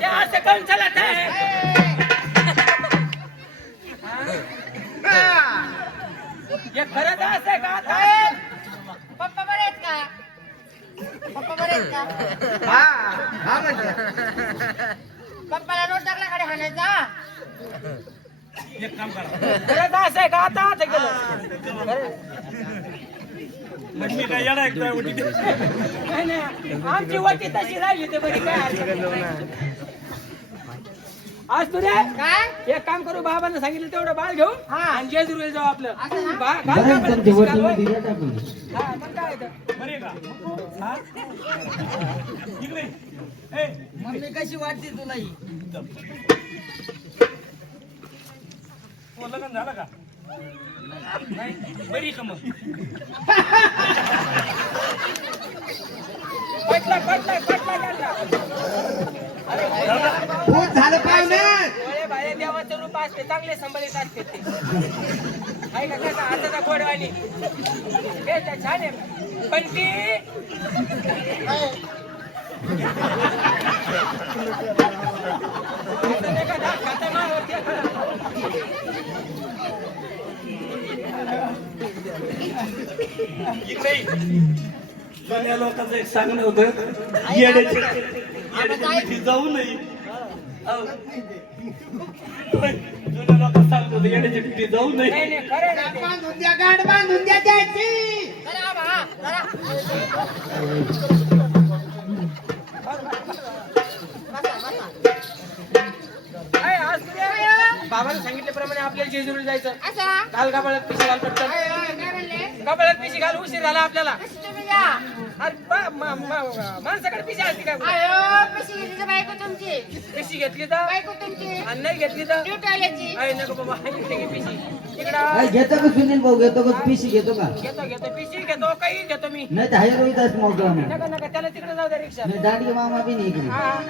ये असं काऊन चालत हे खरंच असं आहे का? आता पप्पा बरे आहेत का? पप्पा बरे आहेत का? हा हा म्हणजे. पप्पाला नोट टाकला कडे हाणायचा एक काम करा. खरंच असं आहे का? आता आता गेलं मी काय येणार नाही नाही आमची वटी तशी राहिली ते बरी काय हरकत. आज तुरे काय एक काम करू बाबांना सांगितलं तेवढं बाळ घेऊ हा. आणि जेजुरीला जाऊ आपलं? बा- घाल का बरं? हा, मग काय तर. बरे का हा? इकडे ए, मम्मी कशी वाटते तुला ही लग्न झालं का नाही बरी का मग? पटलं पटलं पटलं त्यांना. झालं पाहुणे देवाचं रूप असते चांगले संबळीत असते ते. आहे का कसा? हाताचा गोडवाणी. हे छान आहे. पण ती आता का, दात खाता मागावर ते खा. इकडे जुन्या लोकांचं एक सांगणं होतं येड्याची येड्याची मिठी जाऊ नये. जुन्या सांगत होतं येड्याची मिठी जाऊ. बांधून द्या बांधून द्या त्याची बाबांनी सांगितल्याप्रमाणे आपल्याला जेजुरीला जायचं असा घाल गबाळात पिशी गबाळात पिशी घाल उशीर झाला आपल्याला. कशी तुम्ही या? अरे बा- मा- मा- माणसाकडे पिशी असते काय पिशी घेतली तर बायको तुमची. आणि नाही घेतली तर? आहे नको बाबा आहे इकडे घे पिशी. घेतो का सुनील भाऊ? घेतो का? पिशी घेतो का? घेतो घेतो. पिशी घेतो काही घेतो मी. नाही तर हायर होईत मोकळा मग नका नका त्याला तिकडे जाऊ द्या रिक्षा. नाही दांडगे मामा बी नाही इकडे. हा.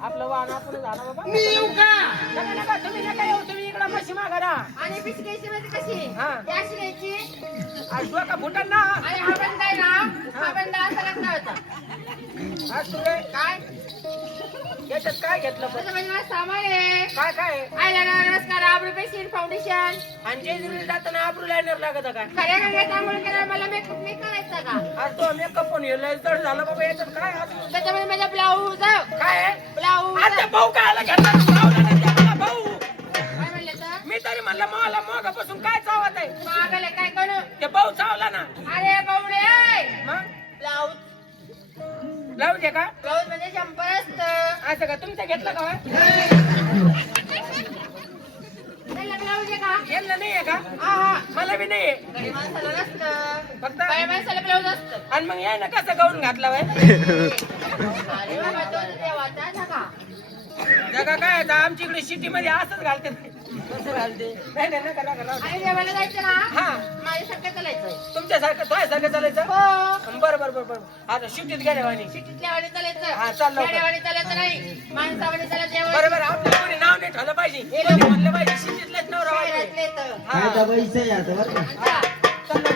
आपलं वाहन आपण झालं बाबा. मी येऊ का? नका नका तुम्ही नका येऊ तुम्ही इकडं मशी मागा आणि पिशी घ्यायची म्हणजे कशी? आज डोका फुटन ना आणि हा बंद आहे ना? हा बंद असा लागला होता आज तुझे काय? याच्यात काय घेतलं पण? त्याचं म्हणजे माझं सामान आहे. काय काय? आहे? आयला नमस्कार आबरू पेशील फाउंडेशन. आणि जेजुरीला जाताना आब्रू लायनर लागत काय खऱ्या खऱ्या तांबूळ केला मला मेकअप मी करायचा का? आज तो मेकअप पण येईल जड झालं बाबा याच्यात काय आज? त्याच्यामध्ये माझा ब्लाऊज काय आहे? ब्लाऊज आता भाऊ काय आला घेतला भाऊ नाही द्या मला भाऊ? काय म्हणले तर? मी तरी म्हणलं मला मगापासून काय चावत आहे? मागले काय करू भाऊ चावला ना. अरे बावडे. मग? ब्लाऊज. लावू दे का? ब्लाऊज म्हणजे शंभर असतं. असं का? तुमचं घेतलं का ब्लाऊज आहे का? यांना नाही आहे का? मला बी नाही आहे. गडी माणसाला नसतं. फक्त बाय माणसाला ब्लाऊज असतं. आणि मग याय ना कसं गाऊन घातला वय अरे बाबा तो देवाचा धगा जगा. काय आता? आमच्या इकडे सिटी मध्ये असंच घालते. नाही नाही नका नका नका. आणि देवाला जायचं ना? हा माझ्यासारखं चालायचं तुमच्यासारखं तुझ्यासारखं चालायचं? हो बरं बरं बरं बरं. आता शिफ्टीत गेल्या वाणी. सिटीतल्या वाणी चालायचं. हा, चाल लवकर. चालायचं नाही. माणसावाणी चालायचं देवा बरं बरं आपलं कोणी नाव नाही ठेवलं पाहिजे. कोणी म्हणलं पाहिजे सिटीतलाच नवरा बायको आहे. शहरातले तर. काय दबाईचं आहे आता बरं का? हा. चल लवकर.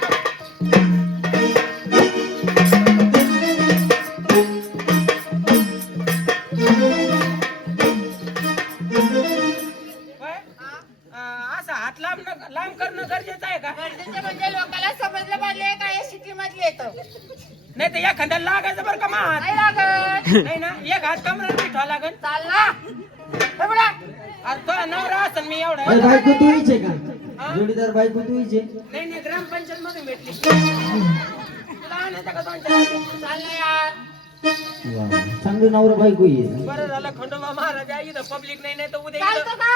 नाही ना एक हात कमरेला ठेवा लागेल. चाल ना हे बघा. अरे तो नवरा असेल मी एवढा अरे बायको तू हिचे? का? जोडीदार बायको तू हिचे? नाही नाही ग्रामपंचायत मधून भेटली. तुला आणायचं का दोन चार? चाल ना यार. वा चांगली नवरा बायको ये बरं झालं खंडोबा महाराज आहे इथं पब्लिक नाही नाही तर उद्या चालतं इथं- का?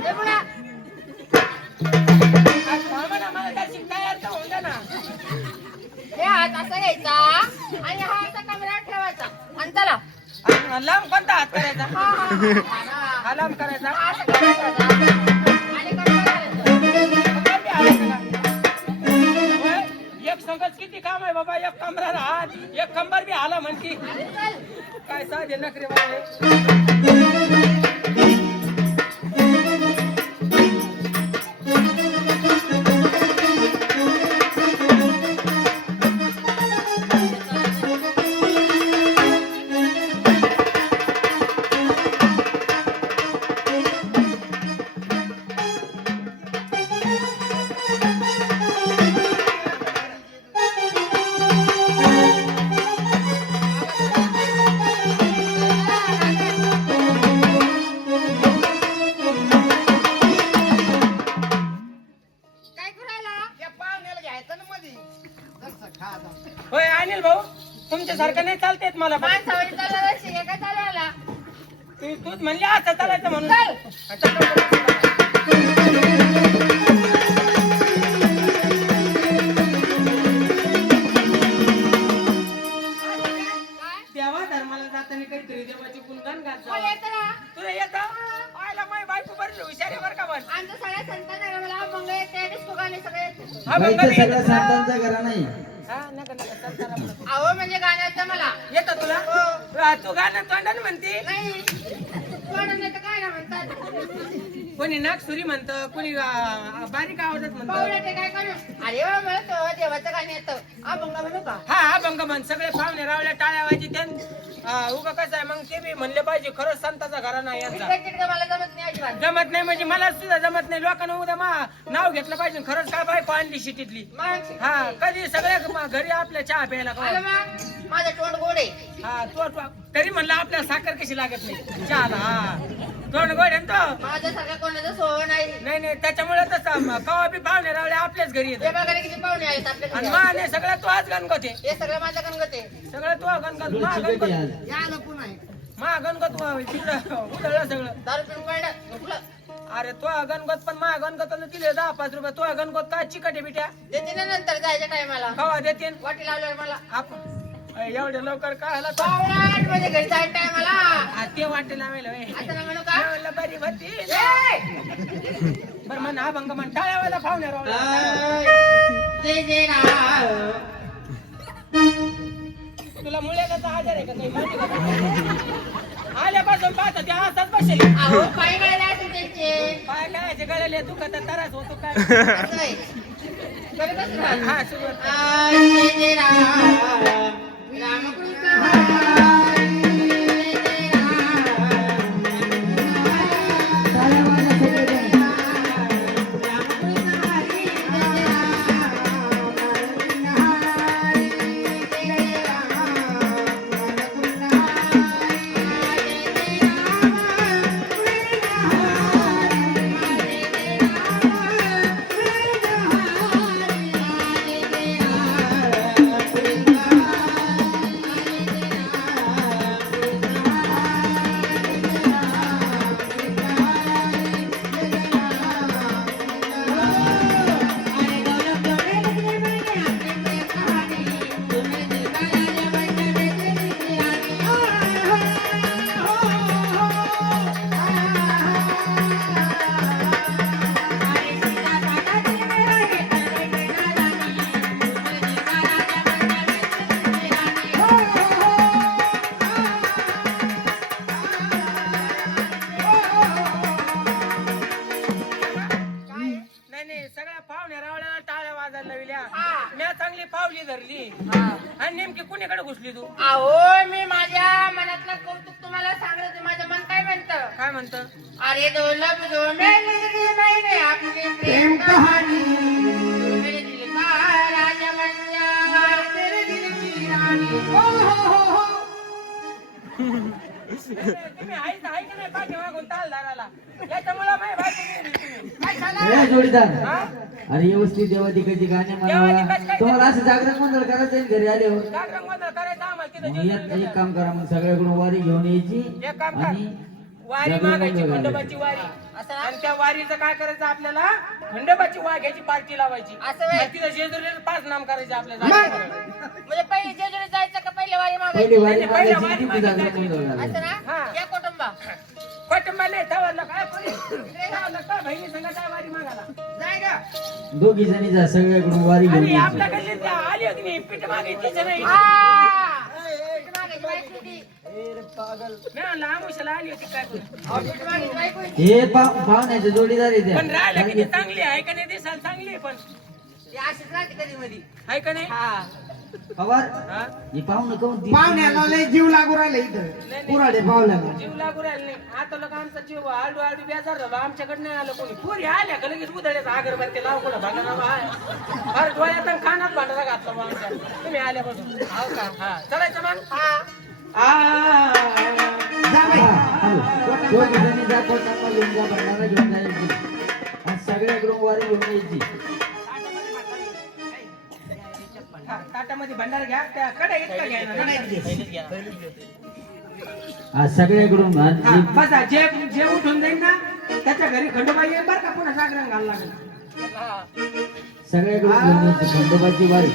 हे बघा. आज थांबा ना मला दर्शन तयार तर होऊन द्या ना हे हात असा घ्यायचा आणि हा असा कमरात ठेवायचा आणि चला आणि लांब कोणता हात करायचा? हा लांब करायचा? एक संगत किती काम आहे बाबा एक कमराला हात एक कंबर बी हाला म्हणती. काय साधे नखरे बाबा. होय अनिल भाऊ तुमच्यासारखं नाही चालते मला तू तूच म्हणली आता चालायचं म्हणून. देवा धर्माला जाताना काहीतरी देवाची गुणगान तुला येतं? बायको बरी हुशार आहे बरं का पण. आमच्या सगळ्या संतांना मला मंगळ येते डिस्को गाणे सगळे. येते हा, मग बाईचं कधी सगळं येतं तुला? संतांचा घरा नाही. हा, नका, नका, चल, चला म्हणून. अहो म्हणजे गाणं येतं मला. येतं तुला? हा, तू गाणं तोंडाने म्हणते. नाही. तर काय ना म्हणतात? कोणी नागसुरी म्हणतं कोणी आ, बारीक आवाजात म्हणतं. काय करू? अरे वा मला तो देवाचं गाणं येतं. अभंग म्हणू का? हा हा भंग म्हण. सगळे पाहुणे रावल्या टाळ्या वाजी त्यां उगा कसं आहे मग ते बी म्हणले पाहिजे खरंच संताचा घरा नाही यांचा. तिकडे तिकडे मला जमत नाही अजिबात. जमत नाही म्हणजे मला सुद्धा जमत नाही. लोकांना उद्या मा नाव घेतलं पाहिजे खरंच काय बायको आणली शिटीतली. मग? हा कधी सगळ्या म- घरी आपल्या चहा प्यायला आलं मग माझं तोंड गोड आहे. हा तो तो- तरी म्हणलं आपल्याला साखर कशी लागत नाही? चहाला हा. तोंड गोड आहे ना तो कोणाचं सोहं नाही. नाही नाही त्याच्यामुळे तसं कवा बी पाहुणे रावले आपल्याच घरी ते येतात बघायला किती पाहुणे आहेत आपल्या आणि सगळं तो आज गणगत आहे. हे सगळं माझं गणगत आहे. सगळं तो गणगत मा गणगत. या मा गणगत वा- तिकडं उधळलं सगळं. दारू पिऊन काढलं झोपलं अरे तो गणगत पण मा गणगत दिले दहा पाच रुपये. तो गणगत काय चिकटे बिट्या? देते ना नंतर जायच्या टायमाला कवा देते? वाटी लावल्यावर मला. आपण एवढे लवकर काय आला पावलाटमध्ये घरी हा, ते वाटे लावायला व्हय. असं म्हणू का बरी होती! बरं म्हण हा भंग म्हण टाळ्यावाला पाहुणे रावला जय जय राम. तुला मुळ्याचा आजार आहे का काही माहिती का? आल्यापासून पाहतो ते असाच बसेल. अहो पाय गळायला असेल त्यांचे. पाय काय गळाले दुखत त्रास होतो काय? राहा. हा सुरुवात आय जय जय राम. म्हणतं अरे दो लब दो मेरे दिल मैंने आपकी प्रेम कहानी मेरे दिल का राजा बन जा तेरे दिल की रानी हो हो हो हो. तुम्ही हा? अरे व्यवस्थित देवादिकाची गाणे देवादिकाची म्हणा काय- तुम्हाला असं जागरण करायचं घरी गोंधळ करायचा तिथं मग जेवण एक काम करा मग सगळ्याकडून वारी घेऊन यायची एक काम कर. आणि वारी मागायची खंडोबाची वारी? आणि त्या वारीचं काय करायचं आपल्याला खंडोबाची वाघ्याची पार्टी लावायची असं व्हय? आणि तिथं जेजुरीला पाच नाम करायचे आपल्याला म्हणजे पहिले जेजुरी जायचं का पहिले वारी पहिली मागायची वारी नाही, पहिल्या मागायची वारी मागायची. असं. ना हा. या कुटुंबा कुटुंबा नाही तवाला काय काय बहिणी संग काय वारी मागायला जाय ग दोघी जणी जा सगळ्याकडून वारी घेऊन आणि यायची. आपल्याकडे त्या आली होती मी पीठ नाही आ! हे पाहुण्याचे जोडीदार आहे पण राहिला किती चांगली आहे का नाही दिसायला चांगली आहे पण. अशीच राहते कधी मधी. आहे का नाही? हा पवार हा? हे पाहुणं काऊन पाहुण्याला लय जीव लागू राहिला इथं. पुराडे पाहुण्याला जीव लागू राहिला नाही आता लोक आमचा जीव आडू आडू बेजार झालो आमच्याकडे नाही आलं कोणी पुरी आल्या का लगेच उधळ्याचा अगरबत्ती लाव कुठं भांडणा बा फार डोळ्यात आणि कानात भांडणा घातला बा आमच्या तुम्ही आल्यापासून हो का हा चलायचं मग हा आ जा बाई. हा, हॅलो. दोघी जणी जा कोटांना घेऊन जा भंडारा घेऊन जायची आणि सगळ्याकडून वारी घेऊन यायची ताटा त्यामध्ये भंडारा घ्या त्या कडे इतका घ्या ना. हा सगळ्याकडून हा, आणि बसा जे जे उठून जाईल ना त्याच्या घरी खंडोबाई येईल बरं का पुन्हा सागरण घाल लागेल. सगळ्याकडून खंडोबाची वारी.